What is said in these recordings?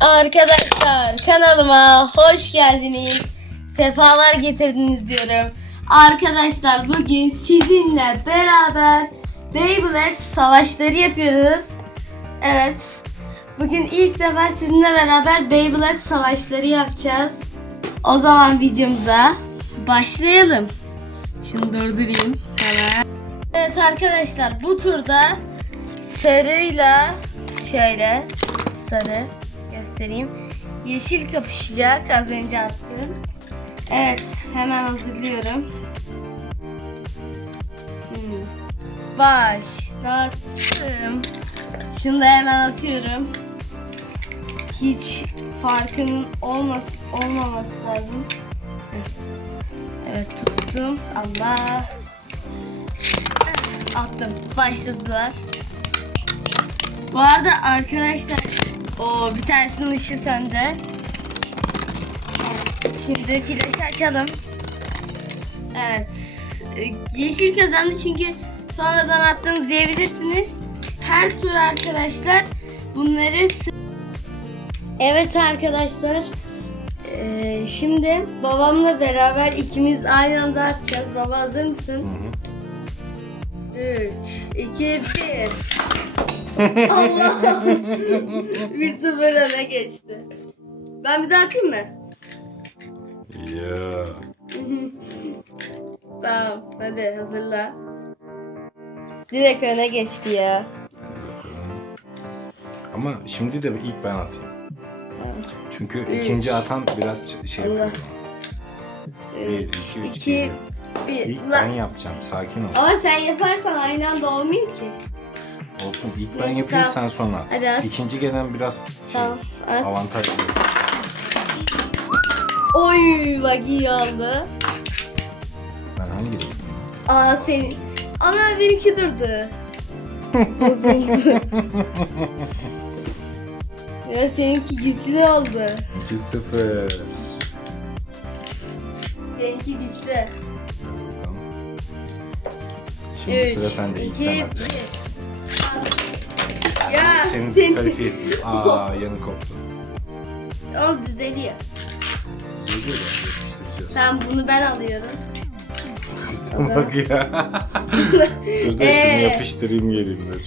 Arkadaşlar kanalıma hoş geldiniz. Sefalar getirdiniz diyorum. Arkadaşlar bugün sizinle beraber Beyblade savaşları yapıyoruz. Evet. Bugün ilk defa sizinle beraber Beyblade savaşları yapacağız. O zaman videomuza başlayalım. Şunu durdurayım hemen. Evet arkadaşlar bu turda sarıyla şöyle sarı göstereyim. Yeşil kapışacak az önce attım. Evet hemen hazırlıyorum. Hmm. Başlattım. Şunu da hemen atıyorum. Hiç farkının olması, olmaması lazım. Evet tuttum. Allah. Attım. Başladılar. Bu arada arkadaşlar o bir tanesinin ışığı söndü. Şimdi flaşı açalım. Evet. Yeşil kazandı çünkü sonradan attınız diyebilirsiniz. Her tur arkadaşlar bunları Evet arkadaşlar. Ee, şimdi babamla beraber ikimiz aynı anda atacağız. Baba hazır mısın? 3, 2, 1. Allah! bir sıfır öne geçti. Ben bir daha atayım mı? Ya. tamam hadi hazırla. Direkt öne geçti ya. Ama şimdi de ilk ben atayım. Çünkü Üç. ikinci atan biraz ç- şey Allah. yapıyor. Bir, iki, üç, 2, 1. İlk ben yapacağım. Sakin ol. Ama sen yaparsan aynı anda olmuyor ki. Olsun. İlk ben Neyse, yapayım tamam. sen sonra. Hadi at. İkinci gelen biraz şey, Tamam at. avantajlı. Oy bak iyi oldu. Ben hangi renk? Aa senin. Ana benimki durdu. Bozuldu. ya seninki güçlü oldu. 2-0. Seninki güçlü. Şimdi sıra sende. İlk sen iki, atacaksın. bir. Ya Senin senin diskalifiye ettim. Aa yanı koptu. o düzeliyor. Güzel ya, yapıştıracağız. Tamam bunu ben alıyorum. Bak ya. Dur da şunu Ee. yapıştırayım geleyim dur.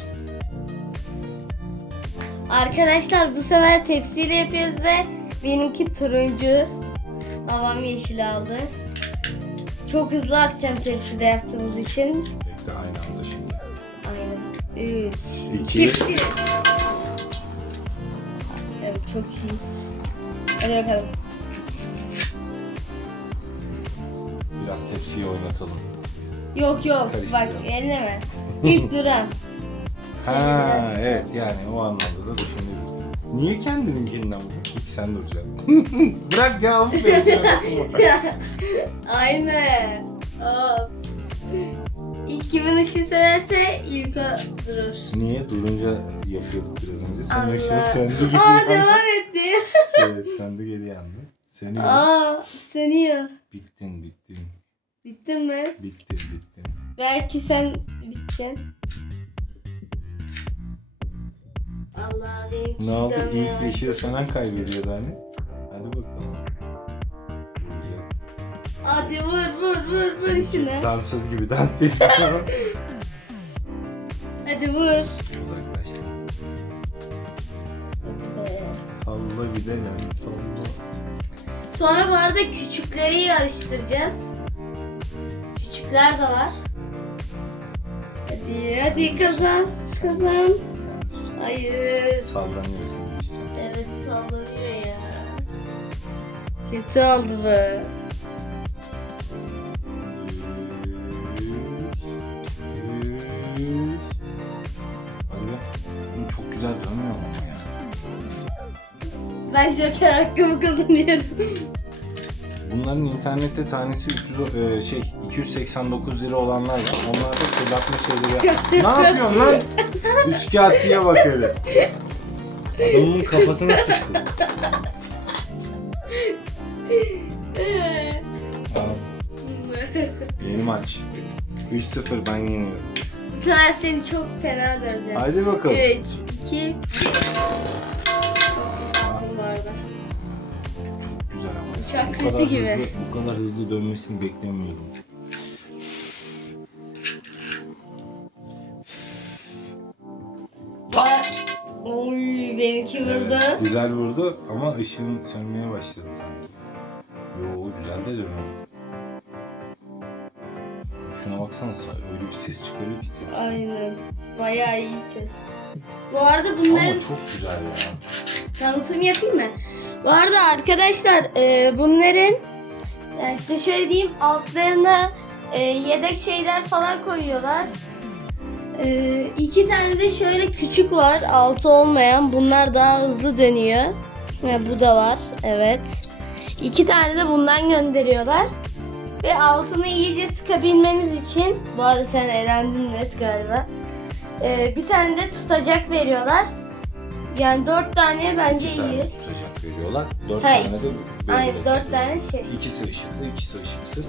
Arkadaşlar bu sefer tepsiyle yapıyoruz ve benimki turuncu. Babam yeşil aldı. Çok hızlı atacağım tepside yaptığımız için. 3, İki. 2, 1. Evet çok iyi. Hadi bakalım. Biraz tepsiyi oynatalım. Yok yok bak Karıştıralım. elleme. İlk duran. Ha evet yani o anlamda da düşünüyorum. Niye kendininkinden vurdun? Hiç sen duracaksın. Bırak ya bu benim Aynen. Hop. Kimin ışığı sönerse ilk o durur. Niye? Durunca yapıyorduk biraz önce. Senin Allah. ışığın söndü gibi Aa yandı. devam etti. Evet söndü geri yandı. Sönüyor. Aa sönüyor. Bittin bittin. Bittin mi? Bittin bittin. Belki sen bittin. Allah benimki Ne oldu? dönmeye İlk ışığı sönen kaybediyordu hani. Hadi bakalım. Hadi vur vur vur vur Seninki şunu. Dansöz gibi dans ediyor. Hadi vur. Evet. Salla yani salla. Sonra bu arada küçükleri yarıştıracağız. Küçükler de var. Hadi hadi kazan. Kazan. Hayır. Sallanıyorsun işte. Evet sallanıyor ya. Kötü oldu bu. Ben joker hakkımı kullanıyorum. Bunların internette tanesi 300 e, şey 289 lira olanlar var. Onlar da fırlatma şeyleri yap. ne yapıyorsun lan? Üçkağıtçıya bak hele. Adamın kafasını sıktı. Tamam. Yeni maç. 3-0 ben yeniyorum. Bu sefer seni çok fena döveceğim. Haydi bakalım. 3, 2, Çok pis attım bu Uçak Bu kadar sesi gibi. hızlı, bu kadar hızlı dönmesini beklemiyordum. Oy benimki vurdu. Evet, güzel vurdu ama ışığın sönmeye başladı sanki. Yo güzel de dönüyor. Şuna baksana öyle bir ses çıkarıyor ki. Aynen. Bayağı iyi ses. Bu arada bunların Ama çok güzel ya. tanıtım yapayım mı? Bu arada arkadaşlar e, bunların yani size şöyle diyeyim altlarına e, yedek şeyler falan koyuyorlar. E, iki tane de şöyle küçük var altı olmayan bunlar daha hızlı dönüyor. Ha, bu da var evet. İki tane de bundan gönderiyorlar. Ve altını iyice sıkabilmeniz için bu arada sen elendin net galiba. E, bir tane de tutacak veriyorlar. Yani dört tane bence Bir tane iyi. tutacak veriyorlar. Dört Hayır. tane de böyle de dört tane şey. İkisi ışıklı, ikisi ışıksız.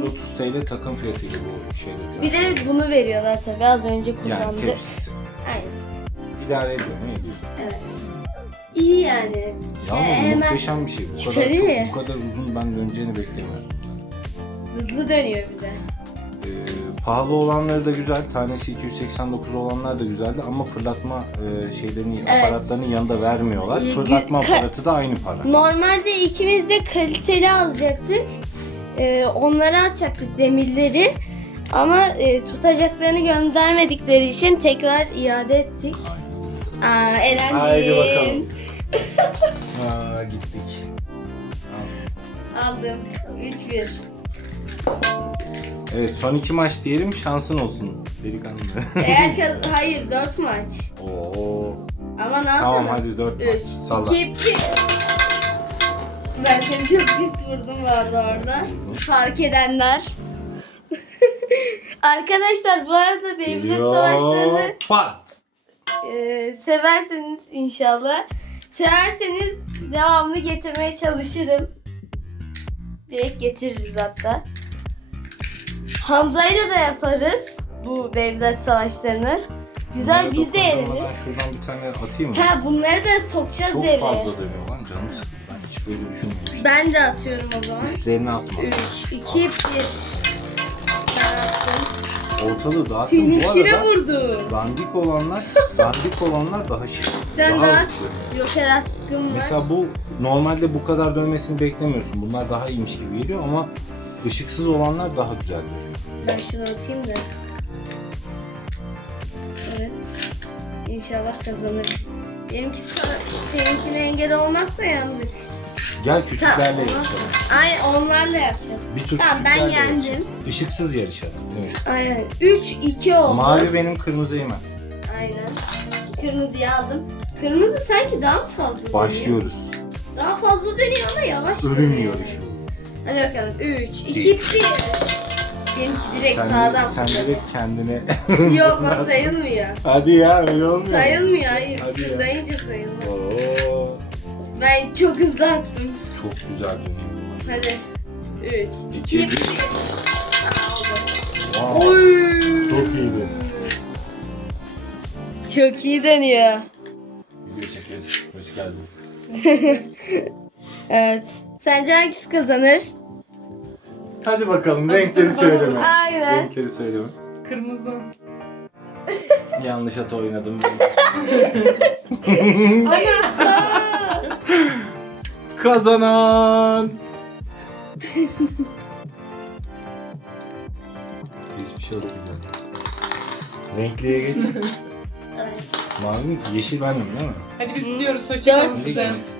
330 TL takım fiyatıyla bu şeyde. Bir de bunu veriyorlar tabii az önce yani kullandık. tepsisi. Aynen. İdare ediyor mu? Ediyor. Evet. İyi yani. Yalnız Ee, hemen muhteşem bir şey. Bu kadar, çıkarıyor ya. bu kadar uzun ben döneceğini beklemiyordum. Hızlı dönüyor bir de. Pahalı olanları da güzel. Tanesi 289 olanlar da güzeldi ama fırlatma e, şeylerini, Evet. aparatlarının yanında vermiyorlar. Fırlatma gü- aparatı da aynı para. Normalde ikimiz de kaliteli alacaktık. Ee, onları atacaktık demirleri. Ama e, tutacaklarını göndermedikleri için tekrar iade ettik. Aa, elendim. Haydi bakalım. Aa, gittik. Aldım. 3-1. Evet son iki maç diyelim şansın olsun delikanlı. Eğer kaz- hayır 4 maç. Oo. Ama ne Tamam yapalım? hadi dört maç. 3, Salla. 2, 1. Ben seni çok pis vurdum vardı orada. Fark edenler. Arkadaşlar bu arada Beyblade savaşlarını Pat. e, severseniz inşallah. Severseniz devamlı getirmeye çalışırım. Direkt getiririz hatta. Hamza'yla da yaparız bu Beyblade savaşlarını. Güzel biz de yeniriz. Şuradan bir tane atayım mı? Ha bunları da sokacağız Çok devreye. fazla dönüyor lan canım sıkıldı. Ben hiç böyle düşünmemiştim. Ben de atıyorum o zaman. Üstlerini atma. 3, 2, 1. Ben attım. Ortalığı dağıttım. Bu Seninkine arada vurdum. dandik olanlar, dandik olanlar daha şey. Sen daha de at. hızlı. Joker hakkım var. Mesela bu normalde bu kadar dönmesini beklemiyorsun. Bunlar daha iyiymiş gibi geliyor ama ışıksız olanlar daha güzel dönüyor. Ben şunu atayım da. Evet. İnşallah kazanırım. Benimki seninkine engel olmazsa yandık. Gel küçüklerle Tamam. yarışalım. Aynen onlarla yapacağız. Bir tur Tamam, ben küçüklerle yendim. yarışalım. Işıksız yarışalım. Evet. Aynen. 3, 2 oldu. Mavi benim, kırmızı Eymen. Aynen. Kırmızıyı aldım. Kırmızı sanki daha mı fazla dönüyor? Başlıyoruz. Daha fazla dönüyor ama yavaş Ölüm yarışı. Hadi bakalım. 3, 2, 1. Benimki direkt Sen, sağdan sen fırladı. direkt kendine... Yok o sayılmıyor. Hadi ya öyle olmuyor. Sayılmıyor hayır. Hadi ya. Fırlayınca sayılmaz. Oo, Ben çok hızlı attım. çok güzel dönüyor. Hadi. 3, 2, İki, 1. bir. Aldım. Wow. Oy. Çok iyiydi. Çok iyi dönüyor. Video çekeriz. Hoş geldin. Evet. Sence hangisi kazanır? Hadi bakalım renkleri söyleme. Aynen. Renkleri söyleme. Kırmızı. Yanlış at oynadım. Kazanan. Hiçbir şey olsun canım. Renkliye geç. Mavi? Yeşil benim değil mi? Hadi biz gidiyoruz. Hoşçakalın Dört.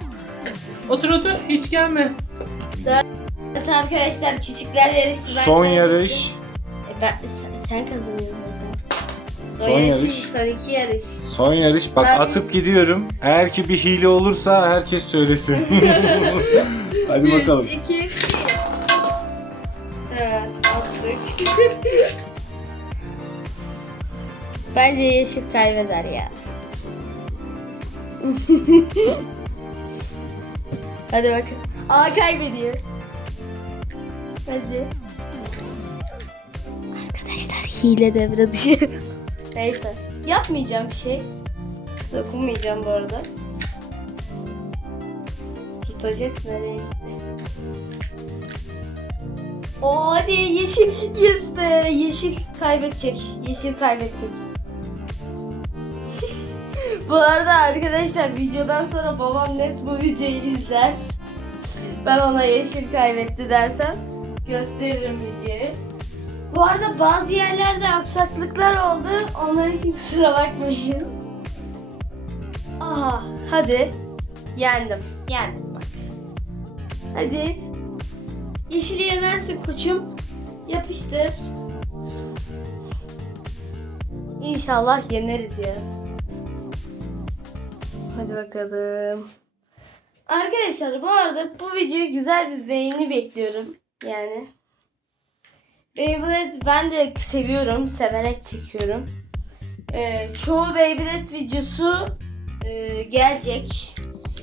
Otur otur. Hiç gelme. Evet arkadaşlar küçükler yarıştı. Ben Son yarış. E ben, sen, sen kazanıyorsun sen. Son, Son yarış. yarış. değil, Son iki yarış. Son yarış. Bak Ben- atıp gidiyorum. Eğer ki bir hile olursa herkes söylesin. Hadi bakalım. 3, 2, 1. Evet attık. Bence yeşil kaybeder ya. Hadi bakın. Aa kaybediyor. Hadi. Arkadaşlar hile devre dışı. Neyse. Yapmayacağım bir şey. Dokunmayacağım bu arada. tutacak nereye? Oo hadi yeşil yes be yeşil kaybedecek yeşil kaybedecek. Bu arada arkadaşlar videodan sonra babam net bu videoyu izler. Ben ona yeşil kaybetti dersem gösteririm videoyu. Bu arada bazı yerlerde aksaklıklar oldu. Onlar için kusura bakmayın. Aha hadi. Yendim. Yendim bak. Hadi. Yeşili yenersin koçum. Yapıştır. İnşallah yeneriz ya. Hadi bakalım. Arkadaşlar bu arada bu videoya güzel bir beğeni bekliyorum. Yani. Beyblade ben de seviyorum. Severek çekiyorum. Ee, çoğu Beyblade videosu e, gelecek.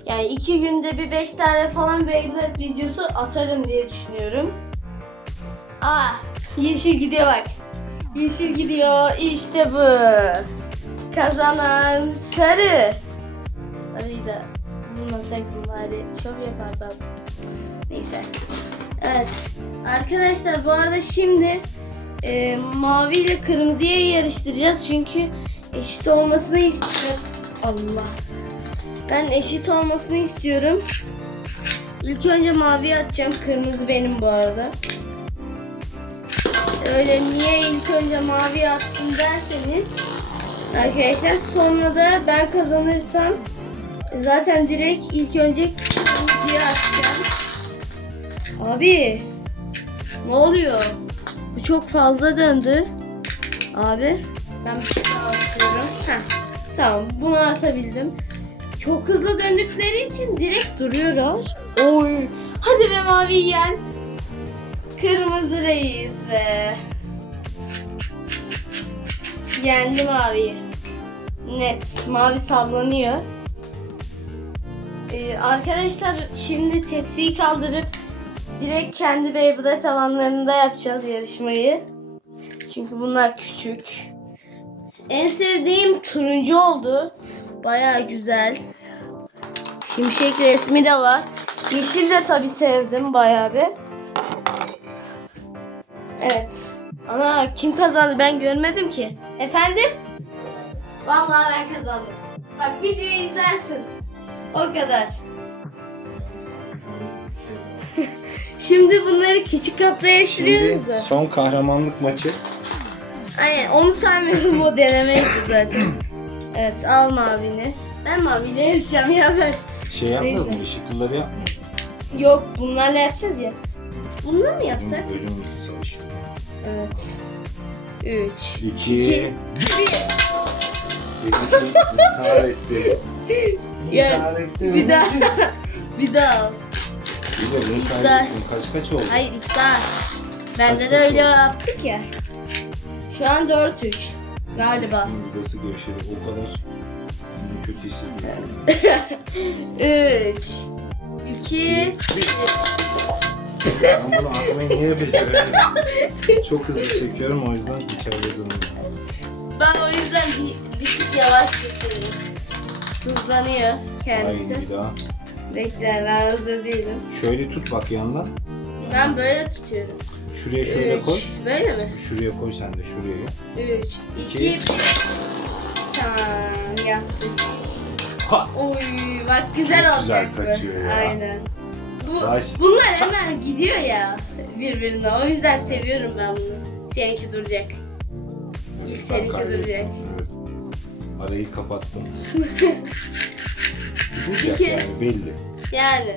Yani iki günde bir beş tane falan Beyblade videosu atarım diye düşünüyorum. Aa, yeşil gidiyor bak. Yeşil gidiyor. İşte bu. Kazanan sarı. Sarıyı da bulmasaydım bari şov yapardım. Neyse. Evet. Arkadaşlar bu arada şimdi e, mavi ile kırmızıya yarıştıracağız. Çünkü eşit olmasını istiyorum. Allah. Ben eşit olmasını istiyorum. İlk önce mavi atacağım. Kırmızı benim bu arada. Öyle niye ilk önce mavi attım derseniz arkadaşlar sonra da ben kazanırsam zaten direkt ilk önce kırmızıya atacağım. Abi ne oluyor? Bu çok fazla döndü. Abi ben bir şey daha atıyorum. Heh, tamam bunu atabildim. Çok hızlı döndükleri için direkt duruyorlar. Oy. Hadi be mavi yen. Kırmızı reis be. Yendi mavi. Net. Mavi sallanıyor. Ee, arkadaşlar şimdi tepsiyi kaldırıp direkt kendi Beyblade alanlarında yapacağız yarışmayı. Çünkü bunlar küçük. En sevdiğim turuncu oldu. Baya güzel. Şimşek resmi de var. Yeşil de tabi sevdim bayağı bir. Evet. Ana kim kazandı ben görmedim ki. Efendim? Vallahi ben kazandım. Bak videoyu izlersin. O kadar. Şimdi bunları küçük kapta yaşıyoruz Şimdi da. son kahramanlık maçı. Aynen onu saymıyorum o denemeydi zaten. Evet al mavini. Ben maviyle yarışacağım ya ben. Şey yapmıyoruz mu? Neyse. Işıklıları yapmıyoruz. Yok bunlarla yapacağız ya. Bununla mı yapsak? bölüm savaşı. Evet. 3 İki. İki. Bir intihar etti. Gel. Bir daha. bir daha al. Bir de bunu Güzel. kaybettim. Kaç kaç oldu? Hayır iptal. Bende de öyle oldu? yaptık ya. Şu an 4-3. Galiba. Vidası gevşedi. O kadar kötü hissediyorum. 3 2 Ben bunu atmayı niye beceremiyorum? Çok hızlı çekiyorum o yüzden içeride dönüyorum. Ben o yüzden bir, bir tık yavaş çekiyorum. Hızlanıyor kendisi. Hayır bir daha. Bekle ben hazır değilim. Şöyle tut bak yandan. Ben böyle tutuyorum. Şuraya şöyle Üç. koy. Böyle mi? Şuraya koy sen de şuraya. 3 İki. 2 Tamam yaptık. Ha! Oy bak güzel Çok olacak güzel kaçıyor bu. ya. Aynen. Bu, Baş. bunlar hemen gidiyor ya birbirine. O yüzden seviyorum ben bunu. Seninki duracak. Ben seninki kaybettim, duracak. Evet. Arayı kapattım. Duracak yani belli. Yani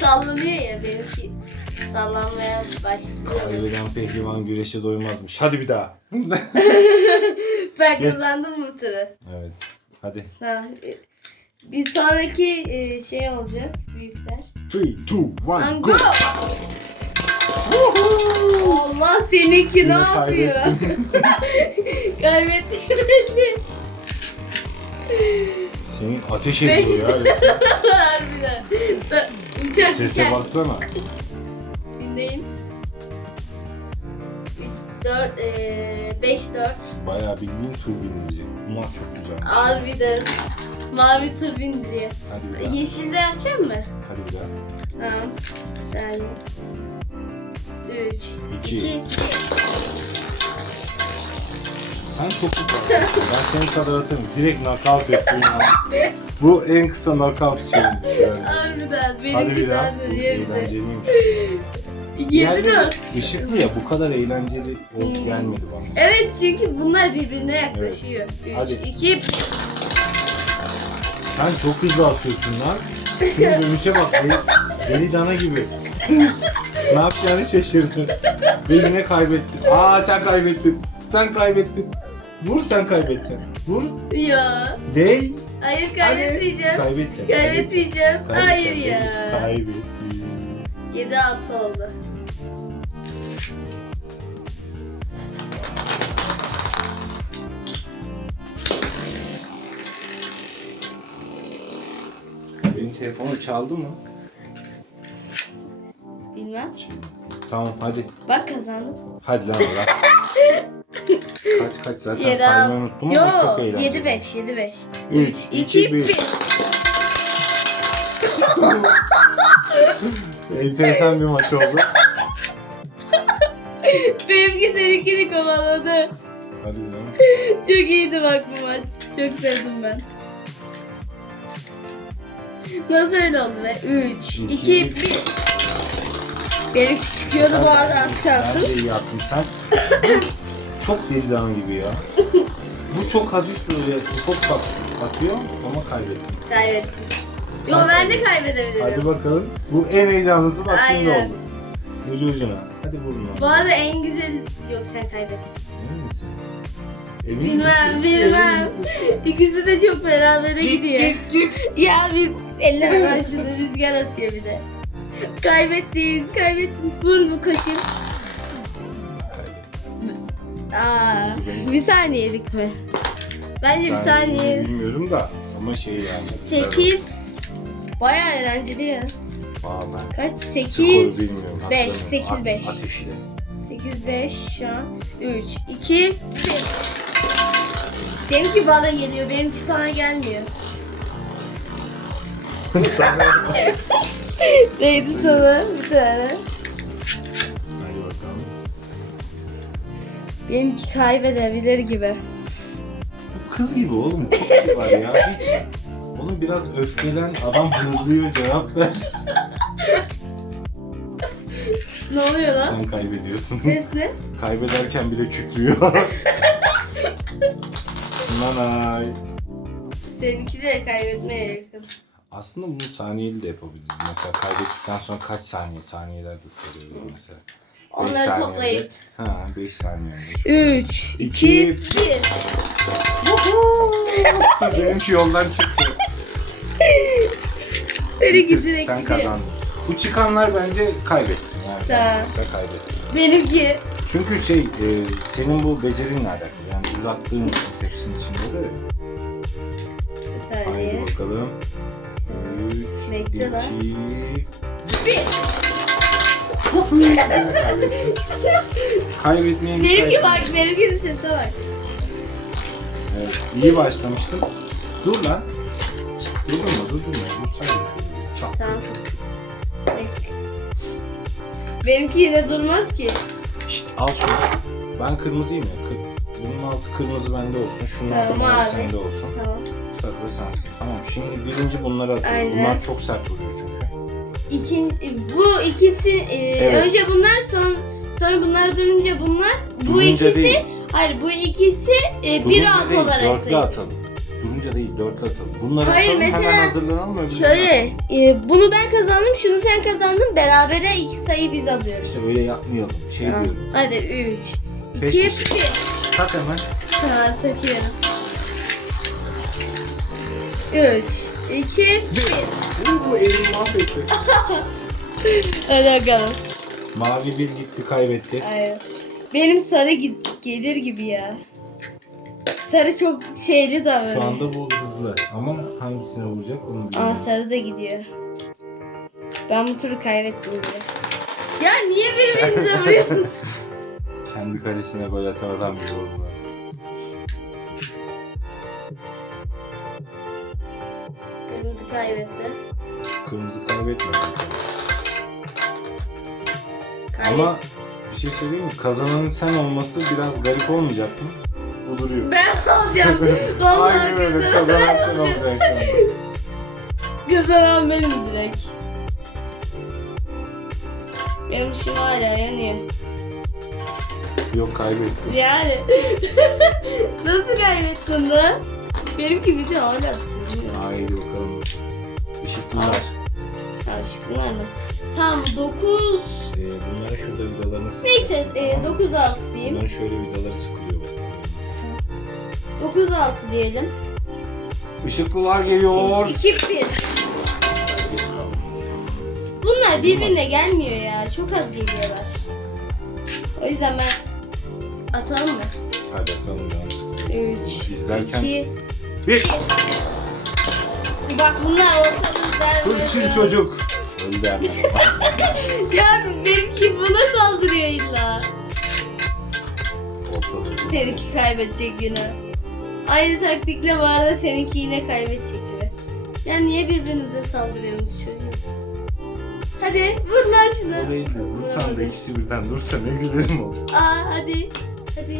sallanıyor ya benimki. Sallanmaya başlıyor. Kaybeden pehlivan güreşe doymazmış. Hadi bir daha. Ben Geç. kazandım bu turu. evet. Hadi. Tamam. Bir sonraki e, şey olacak. Büyükler. 3, 2, 1, Lan go! go! Allah seninki ne Yine yapıyor? kaybettim. Kaybetti belli. Senin ateş ediyor ya resmen. Harbiden. Uçak Sese uçak. baksana. Dinleyin. 3, 4, 5, 4. Bayağı bildiğin tur bindirecek. Bunlar çok güzel. Harbiden. Mavi tur bindiriyor. Hadi bir daha. Yeşilde yapacak mı? Hadi bir daha. Tamam. Bir saniye. Üç. İki. İki. Sen çok güzel. ben senin kadar atarım. Direkt knockout ettin ya. Bu en kısa knockout şeyindi şu an. Harbiden. Hadi Benimki bir daha. Bu diyebilir. eğlenceliymiş. Yedi dört. Işıklı ya bu kadar eğlenceli ol- Hmm. gelmedi bana. Evet çünkü bunlar birbirine yaklaşıyor. Hadi. iki, Sen çok hızlı atıyorsun lan. Şuna dönüşe bak. Deli, deli dana gibi. ne yapacağını şaşırdın. Ve yine kaybettin. Aa sen kaybettin. Sen kaybettin. Vur sen kaybedeceksin. Vur. ya. Dey. Hayır kaybetmeyeceğim. Kaybedeceksin. Kaybetmeyeceğim. Hayır ya. Kaybettin. 7 6 oldu. Benim telefonu çaldı mı? Bilmem. Tamam hadi. Bak kazandım. Hadi lan bırak. kaç kaç zaten Yedi saymayı unuttum ama çok Yo eğlenceli. 7 5 7 5. 3, 2, 2 1. 1. Enteresan bir maç oldu. Benimki seninkini kovaladı. Hadi lan. Çok iyiydi bak bu maç. Çok sevdim ben. Nasıl öyle oldu be? 3, 2, 1. Benimki çıkıyordu bu arada az kalsın. Ben de iyi yaptım sen. çok deli dana gibi ya. Bu çok hafif böyle ufak ufak atıyor ama kaybettim. Kaybettim. Sen Yo ben de kaybedebilirim. Hadi bakalım. Bu en heyecanlısı bak şimdi Aynen. oldu. Ucu ucuna. Hadi vurun Bu onu. arada en güzel... Yok sen kaybettin. Emin misin? Emin Bilmem, misin? bilmem. Emin misin? İkisi de çok berabere Git gidiyor. git git. Ya biz elleme şunu rüzgar atıyor bir de. Kaybettin, kaybettin. Vur bu kaşın. Aa, bir saniyelik mi? Bence bir saniye. Bilmiyorum da ama şey yani. 8 Bayağı eğlenceli ya. Vallahi. Kaç? Skoru 8 bilmiyorum. 5 hatırlamıyorum. 8 At- 5. Ateşle. 8 5 şu an 3 2 1 Seninki bana geliyor, benimki sana gelmiyor. Neydi sana bir tane? Hadi bakalım. Benimki kaybedebilir gibi. Kız gibi oğlum. Çok şey var ya. Hiç. Oğlum biraz öfkelen adam hırlıyor cevap ver. Ne oluyor lan? Sen kaybediyorsun. Ses ne? Kaybederken bile kükrüyor. Nanay. Seninki de kaybetmeye yakın. Aslında bunu saniyeli de yapabiliriz. Mesela kaybettikten sonra kaç saniye saniyelerde sayılıyor mesela. Beş Onları saniyede- toplayıp. Ha 5 saniyede. 3 İki, 2 1 Benimki yoldan çıktı. Bitir, direkt Sen kazandın. Bu çıkanlar bence kaybetsin yani. Tamam. Mesela kaybet. Benimki. Çünkü şey e, senin bu becerinle alakalı. Yani düz attığın tepsinin içinde de. Bir saniye. Haydi bakalım. 3, Bekle lan. 2, Kaybetmeye Benimki bak, benimkinin sese bak. Evet, iyi başlamıştım. Dur lan. Durdurma, durdurma. Dursana. Çak. Tamam. Bekle. Benimki yine durmaz ki. Şşt, al şunu. Ben kırmızıyım ya. Kır- Bunun altı kırmızı bende olsun. Şunun altı Tamam mavi abi. sende olsun. Tamam. Sarı da sensin. Tamam. Şimdi birinci bunları atıyorum. Aynen. Bunlar çok sert vuruyor çünkü. İkinci, bu ikisi e, Evet. önce bunlar son sonra bunlar durunca bunlar bu Durunca ikisi değil. hayır bu ikisi e, bir Durunca değil, olarak Dörtlü sayılır. atalım. Durunca değil, dörtlü atalım. Bunları Hayır, atalım hemen mesela hazırlanalım öbürünü Şöyle e, bunu ben kazandım şunu sen kazandın berabere iki sayı biz alıyoruz. İşte böyle yapmayalım. Şey Tamam. diyorum. Hadi 3 Peş 2 peşe. 1 Tak hemen. Tamam takıyorum. 3 2 1 Bu elimi mahvetti. Hadi bakalım. Mavi bir gitti kaybetti. Aynen. Benim sarı git gelir gibi ya. Sarı çok şeyli Şu davranıyor. anda bu hızlı ama hangisine vuracak onu Aa bilmiyorum. sarı da gidiyor. Ben bu turu kaybettim bile. Ya niye birbirinize vuruyorsunuz? Kendi kalesine gol atan adam gibi oldu. Kaybetti. Kırmızı kaybetmedi. Kaybet- Ama bir şey söyleyeyim mi? Kazananın sen olması biraz garip olmayacak mı? Bu duruyor. Ben alacağım. Vallahi Aynen öyle. kazanan sen olacaksın. Kazanan benim direkt. Benim ışığım hala yanıyor. Yok kaybettim. Yani. Nasıl kaybettin de? Benimki de hala. Işıklılar. Aşklar mı? Tamam 9. Ee, bunlara şurada vidalarını sık. Neyse e, 9 6 diyeyim. Bunların şöyle vidaları sıkılıyor. bak. 9 6 diyelim. Işıklılar geliyor. 2 1. Bunlar birbirine gelmiyor ya. Çok az geliyorlar. O yüzden ben atalım mı? Hadi atalım sıkılıyor. 3 İzlerken 2 Bir. Bak bunlar ortamızda. Hırçın çocuk. Hemen. Ya benimki buna saldırıyor illa. Seninki kaybedecek yine. Aynı taktikle bu arada seninki yine kaybedecek gibi. Ya niye birbirinize saldırıyorsunuz çocuğum? Hadi vur lan şunu. O değil de vursan da ikisi birden dursa ne gülerim olur. Aa hadi. Hadi.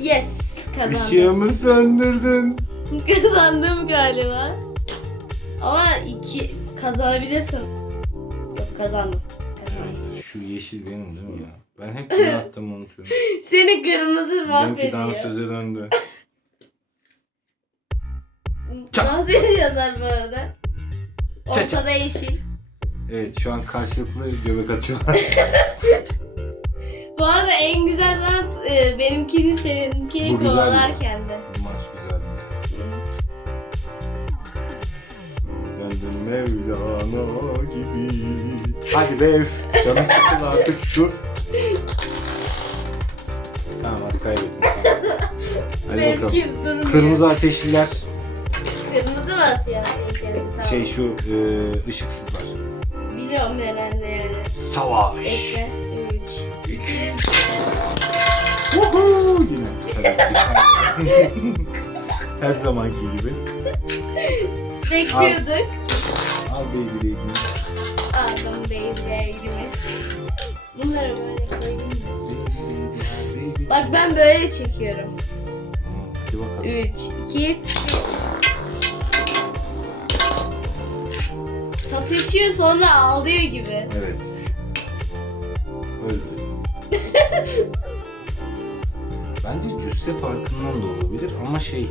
Yes. Kazandım. Işığımı söndürdün. Kazandım galiba. Ama iki kazanabilirsin. Yok kazandım. Kazandım. Şu yeşil benim değil mi ya? Ben hep bunu attığımı unutuyorum. Seni kırmızı Benimki mahvediyor. daha söze döndü. Dans ediyorlar bu arada. Çak çak. Ortada yeşil. Evet şu an karşılıklı göbek atıyorlar. Bu arada en güzel dans e, benimkini seninkini Bu kovalarken de. Döndüm Mevlana gibi. Hadi be üf. Canım sıkıldı artık dur. Tamam hadi kaybettim. Hadi bakalım. Durmuyor. Kırmızı ateşliler. Kırmızı mı atıyor? Tamam. Şey şu e, ışıksızlar. Biliyorum herhalde yani. Savaş. Bekle. 3, 2, Woohoo! Yine. Tabii ki. Her zamanki gibi. Bekliyorduk. Al baby baby. Aldım beyzlerimi. Bunları böyle koyayım? Baby. Bak ben böyle çekiyorum. Hadi bakalım. 3, 2, Satışıyor sonra ağlıyor gibi. Evet. Öldü. Bence cüsse farkından da olabilir ama şey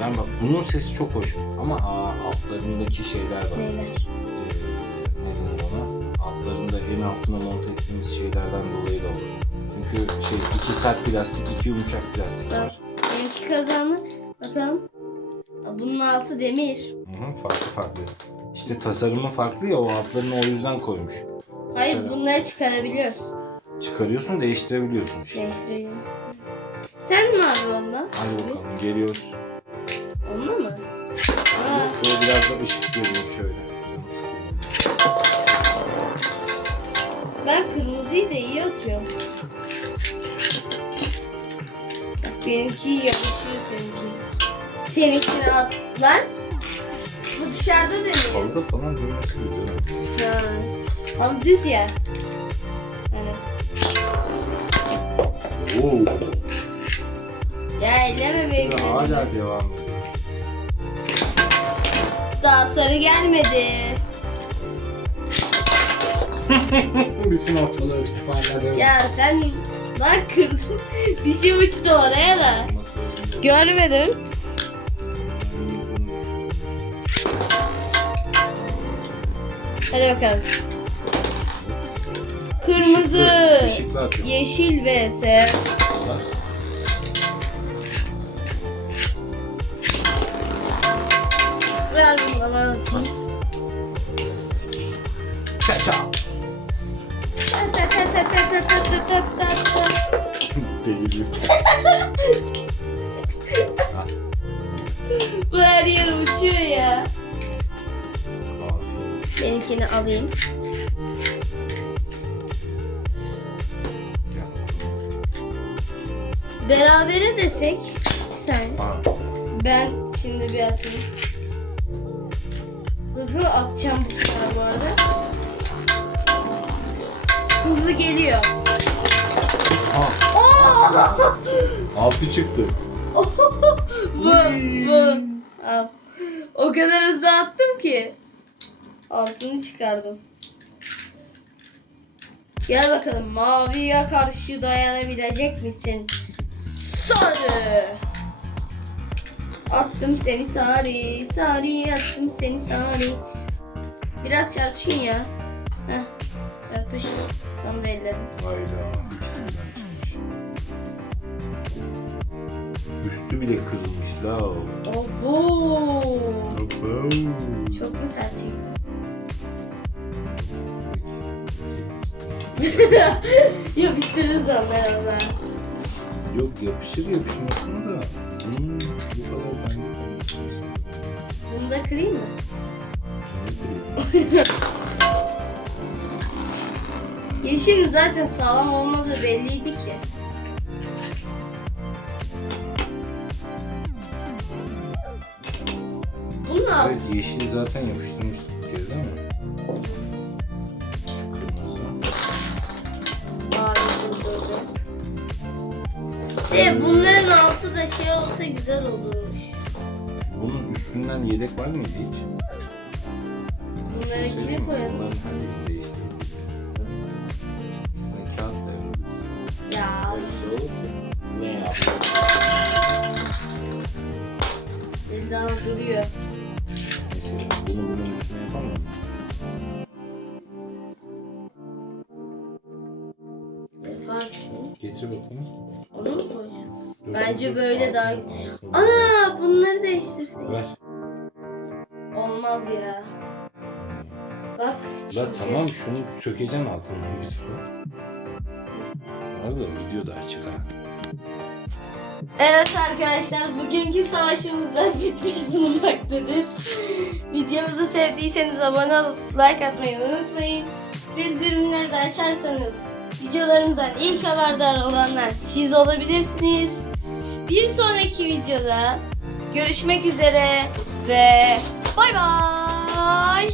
yani bak bunun sesi çok hoş ama aa, altlarındaki şeyler var. Neyler? Ee, ne denir ona? Altlarında en altına monte ettiğimiz şeylerden dolayı da olur. Çünkü şey iki sert plastik, iki yumuşak plastik var. Benimki kazandı. Bakalım. Bunun altı demir. Hı hı, farklı farklı. İşte tasarımı farklı ya o altlarını o yüzden koymuş. Hayır Mesela. bunları çıkarabiliyoruz. Çıkarıyorsun değiştirebiliyorsun işte. Değiştiriyorum. Sen ne yapıyorsun onunla? Hadi bakalım geliyoruz. Biraz da ışık geliyor şöyle. ben kırmızıyı da iyi atıyorum. Benimki yapışıyor seninki. Seninkini at. Lan. Bu dışarıda deniyor. Kavga falan durması güzel. Ha. Ama düz ya. Hani. Oo. Ya elleme benim. Hala devam ediyor. Daha sarı gelmedi. Bütün ortalığı kütüphanelerde Ya sen lan kırdın. Bir şey uçtu oraya da. Görmedim. Hadi bakalım. Kırmızı, Işıklı yeşil vs. ta ta. Değil. Bu her yer uçuyor ya. Benimkini alayım. Berabere desek sen ben şimdi bir atayım. Hızlı atacağım bu sefer bu arada. Hızlı geliyor. Ha, Oo! altı çıktı. bu, bu. Al. O kadar hızlı attım ki. Altını çıkardım. Gel bakalım maviye karşı dayanabilecek misin? Sarı. Attım seni sarı, sarı attım seni sarı. Biraz çarpışın ya. Heh, çarpış. Tam da elledim. Hayda. Üstü bile kırılmış la. Oho. Abo. Çok mu sert çekti? Yapıştırırız onları o zaman. Yok yapışır yapışmasına da. Hmm, bu kadar bence kalmış. Bunu da kırayım mı? Yeşilin zaten sağlam olmadığı belliydi ki. Bunun altı. Evet yeşil zaten yapıştırmıştık E bunların altı da şey olsa güzel olurmuş. Bunun üstünden yedek var mıydı hiç? Bunları yine koyalım. Bunların. Ben kağıt. Ya Öyle olur ki. Ne yaptın? Eldan duruyor. Mesela bunu bunun üstüne yapamam. mı? Yaparsın. Getir bakayım. Bence böyle daha- Altını- altını- Ana bunları değiştirsin. Ver. Olmaz ya. Bak. La çünkü- tamam şunu sökeceksin altından lütfen. Arada video da açık ha. Evet arkadaşlar bugünkü savaşımız da bitmiş bulunmaktadır. Videomuzu sevdiyseniz abone olup like atmayı unutmayın. Bildirimleri de açarsanız videolarımızdan ilk haberdar olanlar siz olabilirsiniz. Bir sonraki videoda görüşmek üzere ve bay bay.